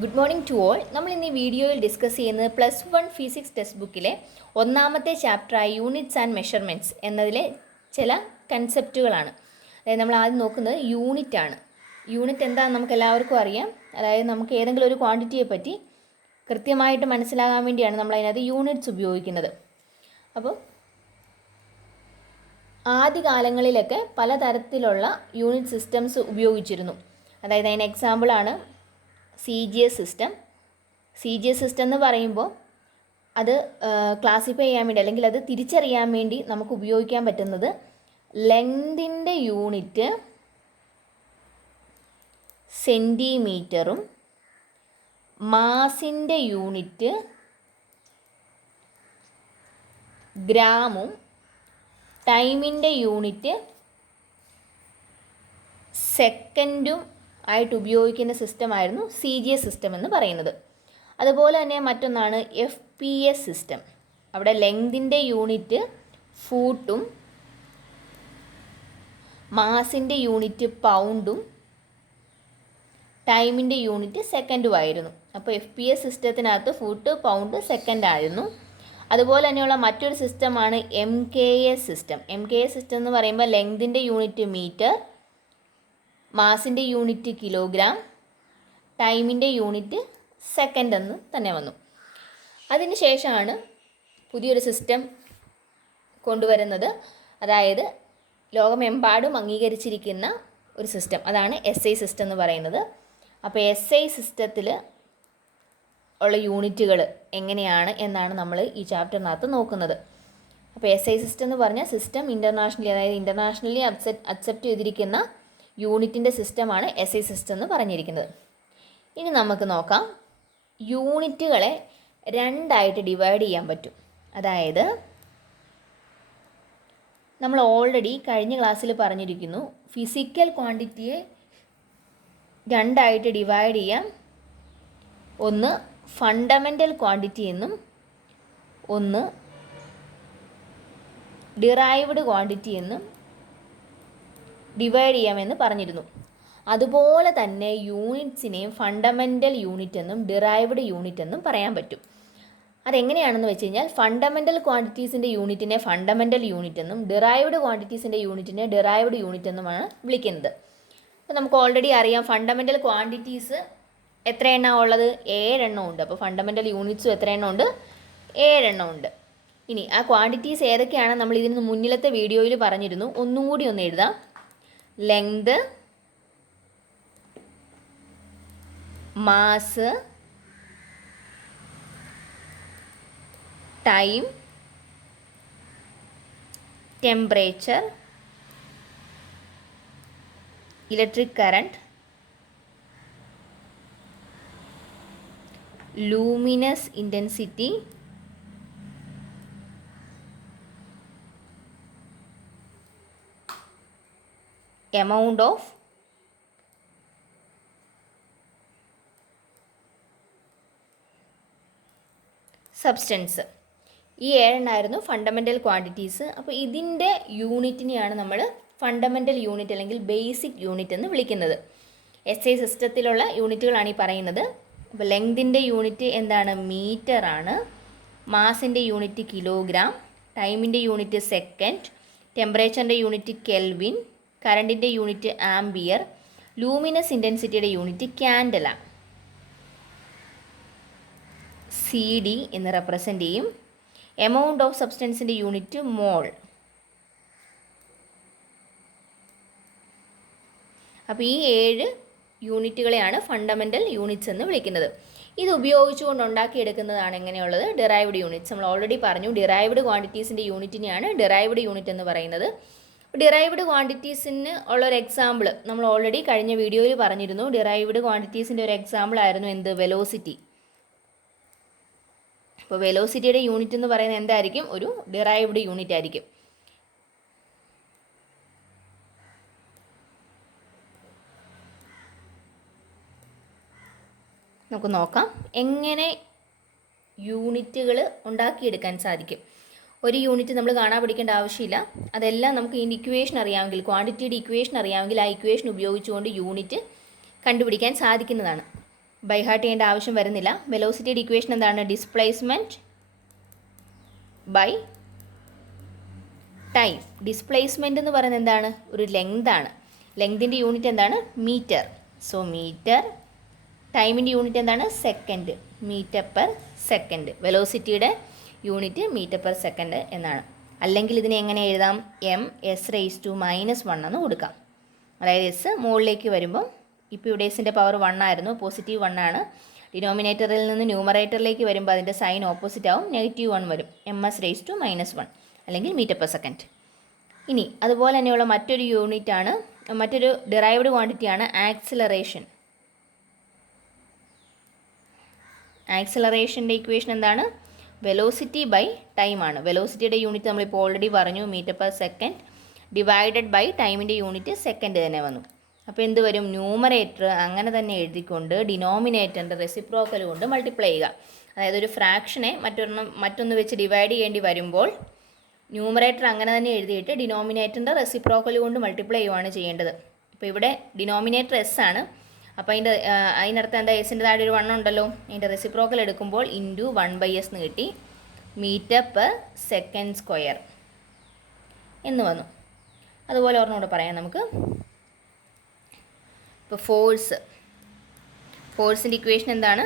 Good morning to all. നമ്മൾ ഇന്ന് ഈ വീഡിയോയിൽ ഡിസ്കസ് ചെയ്യുന്നത് +1 ഫിസിക്സ് ടെക്സ്റ്റ് ബുക്കിലെ ഒന്നാമത്തെ ചാപ്റ്ററായ യൂണിറ്റ്സ് ആൻഡ് മെഷർമെൻറ്റ്സ് എന്നതിലെ ചില കൺസെപ്റ്റുകളാണ്. അതായത് നമ്മൾ ആദ്യം നോക്കുന്നത് യൂണിറ്റ് ആണ്. യൂണിറ്റ് എന്താണെന്ന് നമുക്ക് എല്ലാവർക്കും അറിയാം. അതായത് നമുക്ക് ഏതെങ്കിലും ഒരു ക്വാണ്ടിറ്റിയെ പറ്റി കൃത്യമായിട്ട് മനസ്സിലാകാൻ വേണ്ടിയാണ് നമ്മൾ അതിനകത്ത് യൂണിറ്റ്സ് ഉപയോഗിക്കുന്നത്. അപ്പോൾ ആദ്യകാലങ്ങളിലൊക്കെ പലതരത്തിലുള്ള യൂണിറ്റ് സിസ്റ്റംസ് ഉപയോഗിച്ചിരുന്നു. അതായത് അതിന് എക്സാമ്പിളാണ് CGS സിസ്റ്റം. CGS സിസ്റ്റം എന്ന് പറയുമ്പോൾ അത് ക്ലാസിഫൈ ചെയ്യാൻ വേണ്ടി അല്ലെങ്കിൽ അത് തിരിച്ചറിയാൻ വേണ്ടി നമുക്ക് ഉപയോഗിക്കാൻ പറ്റുന്നത് ലെങ്തിൻ്റെ യൂണിറ്റ് സെൻറ്റിമീറ്ററും മാസിൻ്റെ യൂണിറ്റ് ഗ്രാമും ടൈമിൻ്റെ യൂണിറ്റ് സെക്കൻഡും ആയിട്ട് ഉപയോഗിക്കുന്ന സിസ്റ്റമായിരുന്നു CGS സിസ്റ്റം എന്ന് പറയുന്നത്. അതുപോലെ തന്നെ മറ്റൊന്നാണ് FPS സിസ്റ്റം. അവിടെ ലെങ്തിൻ്റെ യൂണിറ്റ് ഫൂട്ടും മാസിൻ്റെ യൂണിറ്റ് പൗണ്ടും ടൈമിൻ്റെ യൂണിറ്റ് സെക്കൻഡും ആയിരുന്നു. അപ്പോൾ FPS സിസ്റ്റത്തിനകത്ത് ഫൂട്ട്, പൗണ്ട്, സെക്കൻഡ് ആയിരുന്നു. അതുപോലെ തന്നെയുള്ള മറ്റൊരു സിസ്റ്റമാണ് MKS സിസ്റ്റം. MKS സിസ്റ്റം എന്ന് പറയുമ്പോൾ ലെങ്തിൻ്റെ യൂണിറ്റ് മീറ്റർ, മാസിൻ്റെ യൂണിറ്റ് കിലോഗ്രാം, ടൈമിൻ്റെ യൂണിറ്റ് സെക്കൻഡ് എന്ന് തന്നെ വന്നു. അതിന് ശേഷമാണ് പുതിയൊരു സിസ്റ്റം കൊണ്ടുവരുന്നത്. അതായത് ലോകമെമ്പാടും അംഗീകരിച്ചിരിക്കുന്ന ഒരു സിസ്റ്റം, അതാണ് SI സിസ്റ്റം എന്ന് പറയുന്നത്. അപ്പോൾ SI സിസ്റ്റത്തിൽ ഉള്ള യൂണിറ്റുകൾ എങ്ങനെയാണ് എന്നാണ് നമ്മൾ ഈ ചാപ്റ്ററിനകത്ത് നോക്കുന്നത്. അപ്പോൾ SI സിസ്റ്റം എന്ന് പറഞ്ഞാൽ സിസ്റ്റം ഇൻ്റർനാഷണലി, അതായത് ഇൻ്റർനാഷണലി അക്സെപ്റ്റ് ചെയ്തിരിക്കുന്ന യൂണിറ്റിൻ്റെ സിസ്റ്റമാണ് SI സിസ്റ്റം എന്ന് പറഞ്ഞിരിക്കുന്നത്. ഇനി നമുക്ക് നോക്കാം, യൂണിറ്റുകളെ രണ്ടായിട്ട് ഡിവൈഡ് ചെയ്യാൻ പറ്റും. അതായത് നമ്മൾ ഓൾറെഡി കഴിഞ്ഞ ക്ലാസ്സിൽ പറഞ്ഞിരിക്കുന്നു, ഫിസിക്കൽ ക്വാണ്ടിറ്റിയെ രണ്ടായിട്ട് ഡിവൈഡ് ചെയ്യാം. ഒന്ന് ഫണ്ടമെൻ്റൽ ക്വാണ്ടിറ്റി എന്നും ഒന്ന് ഡിറൈവ്ഡ് ക്വാണ്ടിറ്റി എന്നും ഡിവൈഡ് ചെയ്യാമെന്ന് പറഞ്ഞിരുന്നു. അതുപോലെ തന്നെ യൂണിറ്റ്സിനെയും ഫണ്ടമെൻ്റൽ യൂണിറ്റ് എന്നും ഡിറൈവ്ഡ് യൂണിറ്റ് എന്നും പറയാൻ പറ്റും. അതെങ്ങനെയാണെന്ന് വെച്ച് കഴിഞ്ഞാൽ ഫണ്ടമെൻ്റൽ ക്വാണ്ടിറ്റീസിൻ്റെ യൂണിറ്റിനെ ഫണ്ടമെൻ്റൽ യൂണിറ്റ് എന്നും ഡിറൈവ്ഡ് ക്വാണ്ടിറ്റീസിൻ്റെ യൂണിറ്റിനെ ഡിറൈവ്ഡ് യൂണിറ്റ് എന്നുമാണ് വിളിക്കുന്നത്. അപ്പോൾ നമുക്ക് ഓൾറെഡി അറിയാം ഫണ്ടമെൻ്റൽ ക്വാണ്ടിറ്റീസ് എത്ര എണ്ണം ഉള്ളത്? 7 എണ്ണം ഉണ്ട്. അപ്പോൾ ഫണ്ടമെൻ്റൽ യൂണിറ്റ്സും എത്ര എണ്ണം ഉണ്ട്? 7 എണ്ണം ഉണ്ട്. ഇനി ആ ക്വാണ്ടിറ്റീസ് ഏതൊക്കെയാണ് നമ്മൾ ഇതിന് മുന്നിലത്തെ വീഡിയോയിൽ പറഞ്ഞിരുന്നു. ഒന്നും കൂടി ഒന്ന് എഴുതാം. Length, mass, time, temperature, electric current, luminous intensity, amount of substance. ഈ 7 എണ്ണമായിരുന്നു ഫണ്ടമെൻ്റൽ ക്വാണ്ടിറ്റീസ്. അപ്പോൾ ഇതിൻ്റെ യൂണിറ്റിനെയാണ് നമ്മൾ ഫണ്ടമെൻ്റൽ യൂണിറ്റ് അല്ലെങ്കിൽ ബേസിക് യൂണിറ്റ് എന്ന് വിളിക്കുന്നത്. SI സിസ്റ്റത്തിലുള്ള യൂണിറ്റുകളാണ് ഈ പറയുന്നത്. അപ്പോൾ ലെങ്തിൻ്റെ യൂണിറ്റ് എന്താണ്? മീറ്റർ ആണ്. മാസിൻ്റെ യൂണിറ്റ് കിലോഗ്രാം, ടൈമിൻ്റെ യൂണിറ്റ് സെക്കൻഡ്, ടെമ്പറേച്ചറിൻ്റെ യൂണിറ്റ് കെൽവിൻ, കറണ്ടിൻ്റെ യൂണിറ്റ് ആംബിയർ, ലൂമിനസ് ഇൻറ്റൻസിറ്റിയുടെ യൂണിറ്റ് ക്യാൻഡല, CD എന്ന് റെപ്രസെൻ്റ് ചെയ്യും. എമൗണ്ട് ഓഫ് സബ്സ്റ്റൻസിൻ്റെ യൂണിറ്റ് മോൾ. അപ്പോൾ ഈ 7 യൂണിറ്റുകളെയാണ് ഫണ്ടമെൻ്റൽ യൂണിറ്റ്സ് എന്ന് വിളിക്കുന്നത്. ഇത് ഉപയോഗിച്ചുകൊണ്ട് ഉണ്ടാക്കിയെടുക്കുന്നതാണ് എങ്ങനെയുള്ളത്? Derived units. നമ്മൾ ഓൾറെഡി പറഞ്ഞു, ഡിറൈവ്ഡ് ക്വാണ്ടിറ്റീസിൻ്റെ യൂണിറ്റിനെയാണ് ഡിറൈവ്ഡ് യൂണിറ്റ് എന്ന് പറയുന്നത്. ഡിറൈവ്ഡ് ക്വാണ്ടിറ്റീസിന് ഉള്ളൊരു എക്സാമ്പിൾ നമ്മൾ ഓൾറെഡി കഴിഞ്ഞ വീഡിയോയിൽ പറഞ്ഞിരുന്നു. ഡിറൈവ്ഡ് ക്വാണ്ടിറ്റീസിൻ്റെ ഒരു എക്സാമ്പിൾ ആയിരുന്നു എന്ത്? വെലോസിറ്റി. അപ്പോൾ വെലോസിറ്റിയുടെ യൂണിറ്റ് എന്ന് പറയുന്നത് എന്തായിരിക്കും? ഒരു ഡിറൈവ്ഡ് യൂണിറ്റ് ആയിരിക്കും. നമുക്ക് നോക്കാം എങ്ങനെ യൂണിറ്റുകൾ ഉണ്ടാക്കിയെടുക്കാൻ സാധിക്കും. ഒരു യൂണിറ്റ് നമ്മൾ കാണാൻ പഠിക്കേണ്ട ആവശ്യമില്ല. അതെല്ലാം നമുക്ക് ഈ ഇക്വേഷൻ അറിയാമെങ്കിൽ, ക്വാണ്ടിറ്റിയുടെ ഇക്വേഷൻ അറിയാമെങ്കിൽ ആ ഇക്വേഷൻ ഉപയോഗിച്ചുകൊണ്ട് യൂണിറ്റ് കണ്ടുപിടിക്കാൻ സാധിക്കുന്നതാണ്. ബൈ ഹാർട്ട് ചെയ്യേണ്ട ആവശ്യം വരുന്നില്ല. വെലോസിറ്റിയുടെ ഇക്വേഷൻ എന്താണ്? Displacement by time. ഡിസ്പ്ലേസ്മെൻ്റ് എന്ന് പറയുന്നത് എന്താണ്? ഒരു ലെങ്താണ്. ലെങ്തിൻ്റെ യൂണിറ്റ് എന്താണ്? മീറ്റർ. So metre. ടൈമിൻ്റെ യൂണിറ്റ് എന്താണ്? സെക്കൻഡ്. Metre per second. വെലോസിറ്റിയുടെ യൂണിറ്റ് മീറ്റർ പെർ സെക്കൻഡ് എന്നാണ്. അല്ലെങ്കിൽ ഇതിനെ എങ്ങനെ എഴുതാം? m(s)(-1) എന്ന് കൊടുക്കാം. അതായത് എസ് മുകളിലേക്ക് വരുമ്പം ഇപ്പോൾ ഇവിടെ എസിൻ്റെ പവർ 1 ആയിരുന്നു, പോസിറ്റീവ് 1 ആണ്. ഡിനോമിനേറ്ററിൽ നിന്ന് ന്യൂമറേറ്ററിലേക്ക് വരുമ്പോൾ അതിൻ്റെ സൈൻ ഓപ്പോസിറ്റ് ആവും, -1 വരും. ms(-1) അല്ലെങ്കിൽ മീറ്റർ പെർ സെക്കൻഡ്. ഇനി അതുപോലെ തന്നെയുള്ള മറ്റൊരു യൂണിറ്റാണ്, മറ്റൊരു ഡിറൈവ്ഡ് ക്വാണ്ടിറ്റിയാണ് ആക്സിലറേഷൻ. ആക്സിലറേഷൻ്റെ ഇക്വേഷൻ എന്താണ്? വെലോസിറ്റി ബൈ ടൈമാണ്. വെലോസിറ്റിയുടെ യൂണിറ്റ് നമ്മളിപ്പോൾ ഓൾറെഡി പറഞ്ഞു, metre per second divided by ടൈമിൻ്റെ യൂണിറ്റ് സെക്കൻഡ് തന്നെ വന്നു. അപ്പോൾ എന്ത് വരും? ന്യൂമറേറ്റർ അങ്ങനെ തന്നെ എഴുതിക്കൊണ്ട് ഡിനോമിനേറ്ററിൻ്റെ റെസിപ്രോക്കൽ കൊണ്ട് മൾട്ടിപ്ലൈ ചെയ്യുക. അതായത് ഒരു ഫ്രാക്ഷനെ മറ്റൊന്ന് വെച്ച് ഡിവൈഡ് ചെയ്യേണ്ടി വരുമ്പോൾ ന്യൂമറേറ്റർ അങ്ങനെ തന്നെ എഴുതിയിട്ട് ഡിനോമിനേറ്ററിൻ്റെ റെസിപ്രോക്കൽ കൊണ്ട് മൾട്ടിപ്ലൈ ചെയ്യുകയാണ് ചെയ്യേണ്ടത്. ഇപ്പോൾ ഇവിടെ ഡിനോമിനേറ്റർ എസ് ആണ്. അപ്പോൾ അതിനർത്ഥം എന്താ? എസിൻ്റെ താഴെ ഒരു 1 ഉണ്ടല്ലോ. അതിൻ്റെ റെസിപ്രോക്കൽ എടുക്കുമ്പോൾ ഇൻറ്റു 1/s എന്ന് കിട്ടി. മീറ്റർ പെർ സെക്കൻഡ് സ്ക്വയർ എന്ന് വന്നു. അതുപോലെ ഒരെണ്ണം കൂടെ പറയാം നമുക്ക്. ഇപ്പോൾ ഫോഴ്സിൻ്റെ ഇക്വേഷൻ എന്താണ്?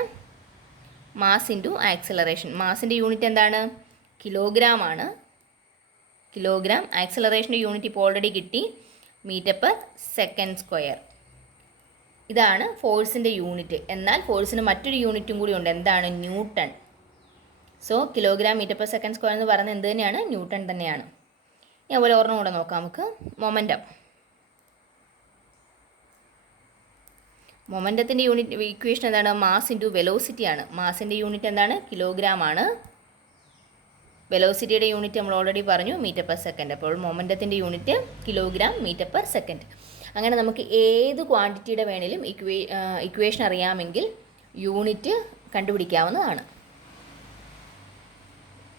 Mass into acceleration. മാസിൻ്റെ യൂണിറ്റ് എന്താണ്? കിലോഗ്രാം ആണ്. കിലോഗ്രാം. ആക്സിലറേഷൻ്റെ യൂണിറ്റ് ഇപ്പോൾ ഓൾറെഡി കിട്ടി, മീറ്റർ പെർ സെക്കൻഡ് സ്ക്വയർ. ഇതാണ് ഫോഴ്സിൻ്റെ യൂണിറ്റ്. എന്നാൽ ഫോഴ്സിന് മറ്റൊരു യൂണിറ്റും കൂടി ഉണ്ട്. എന്താണ്? Newton. So kilogram metre per second square എന്ന് പറയുന്നത് എന്ത് തന്നെയാണ്? ന്യൂട്ടൺ തന്നെയാണ്. അതുപോലെ ഒരെണ്ണം കൂടെ നോക്കാം നമുക്ക്. മൊമെൻറ്റത്തിൻ്റെ യൂണിറ്റ് ഇക്വേഷൻ എന്താണ്? മാസ് ഇൻറ്റു വെലോസിറ്റി ആണ്. മാസിൻ്റെ യൂണിറ്റ് എന്താണ്? കിലോഗ്രാം ആണ്. വെലോസിറ്റിയുടെ യൂണിറ്റ് നമ്മൾ ഓൾറെഡി പറഞ്ഞു, മീറ്റർ പെർ സെക്കൻഡ്. അപ്പോൾ മൊമെൻറ്റത്തിൻ്റെ unit kilogram metre per second. അങ്ങനെ നമുക്ക് ഏത് ക്വാണ്ടിറ്റിയുടെ വേണേലും ഇക്വേഷൻ അറിയാമെങ്കിൽ യൂണിറ്റ് കണ്ടുപിടിക്കാവുന്നതാണ്.